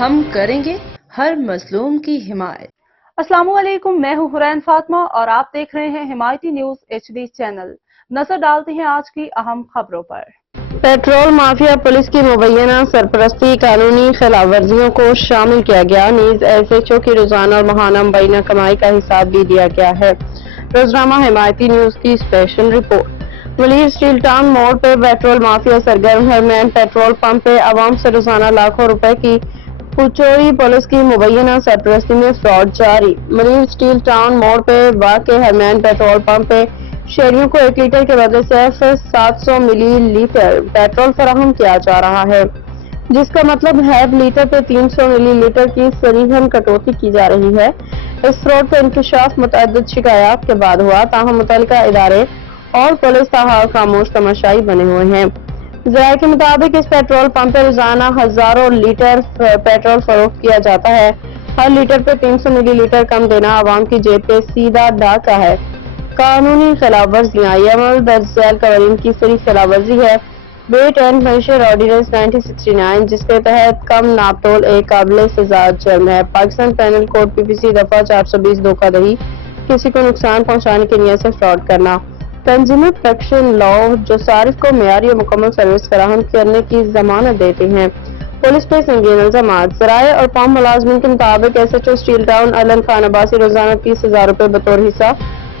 ہم کریں گے ہر مظلوم کی حمایت۔ السلام علیکم، میں ہوں حرین فاطمہ اور آپ دیکھ رہے ہیں حمایتی نیوز HD چینل۔ نظر ڈالتے ہیں آج کی اہم خبروں پر۔ پیٹرول مافیا پولیس کی مبینہ سرپرستی، قانونی خلاف ورزیوں کو شامل کیا گیا، نیز SHO کی روزانہ اور ماہانہ مبینہ کمائی کا حساب بھی دیا گیا ہے۔ روزنامہ حمایتی نیوز کی اسپیشل رپورٹ۔ ولیر اسٹیل ٹاؤن موڑ پہ پیٹرول مافیا سرگرم، ہرمین پیٹرول پمپ پہ عوام سے روزانہ لاکھوں روپے کی چوری، پولیس کی مبینہ سرپرستی میں فراڈ جاری۔ ولیر اسٹیل ٹاؤن موڑ پہ واقع ہرمین پیٹرول پمپ پہ شہریوں کو 1 لیٹر کے بدلے صرف 700 ملی لیٹر پیٹرول فراہم کیا جا رہا ہے، جس کا مطلب ہے لیٹر پہ 300 ملی لیٹر کی صریحاً کٹوتی کی جا رہی ہے۔ اس فراڈ کا انکشاف متعدد شکایات کے بعد ہوا، تاہم متعلقہ ادارے اور پولیس تاحال خاموش تماشائی بنے ہوئے ہیں۔ ذرائع کے مطابق اس پیٹرول پمپ پہ روزانہ ہزاروں لیٹر پیٹرول فروخت کیا جاتا ہے۔ ہر لیٹر پہ 300 ملی لیٹر کم دینا عوام کی جیب پہ سیدھا ڈاکہ ہے۔ قانونی خلاف ورزیاں، یہ عمل درج ذیل قوانین کی سری خلاف ورزی ہے۔ ویٹ اینڈ میجر آرڈیننس 1969، جس کے تحت کم ناپ تول ایک قابل سزا جرم ہے۔ پاکستان پینل کوڈ PPC دفعہ 420 دھوکہ دہی، کسی کو نقصان پہنچانے کی نیت سے فراڈ کرنا۔ کنزیومر پروٹیکشن لا، جو صارف کو معیاری اور مکمل سروس فراہم کرنے کی ضمانت دیتے ہیں۔ پولیس پہ سنگین الزامات۔ ذرائع اور پمپ ملازمین کے مطابق SHO Steel Town Allan Khan Abbasi روزانہ 30,000 روپے بطور حصہ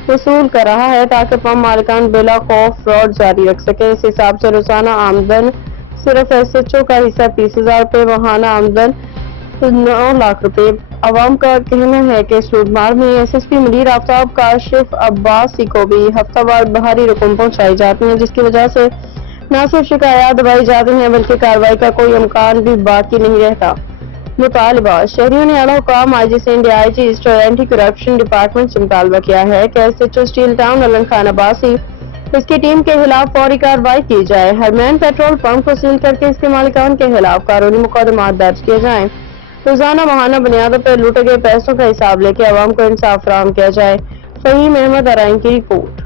وصول کر رہا ہے تاکہ پمپ مالکان بلا خوف فراڈ جاری رکھ سکیں۔ اس حساب سے روزانہ آمدن صرف SHO کا حصہ 30,000 روپے، ماہانہ آمدن 9 لاکھ روپے۔ عوام کا کہنا ہے کہ سود مار میں SSP منیر آفتاب کاشف عباسی کو بھی ہفتہ وار بھاری رقم پہنچائی جاتی ہیں، جس کی وجہ سے نہ صرف شکایات دبائی جاتی ہیں بلکہ کارروائی کا کوئی امکان بھی باقی نہیں رہتا۔ مطالبہ۔ شہریوں نے اعلیٰ حکام IG سندھ، DIG ایسٹ اور اینٹی کرپشن ڈپارٹمنٹ سے مطالبہ کیا ہے کہ SHO Steel Town Allan Khan Abbasi اس کی ٹیم کے خلاف فوری کارروائی کی جائے۔ ہرمین پیٹرول پمپ کو سیل کر کے اس کے مالکان کے خلاف قانونی مقدمات درج کیے جائیں۔ روزانہ ماہانہ بنیادوں پر لوٹے گئے پیسوں کا حساب لے کے عوام کو انصاف فراہم کیا جائے۔ فہیم احمد ارائن کی رپورٹ۔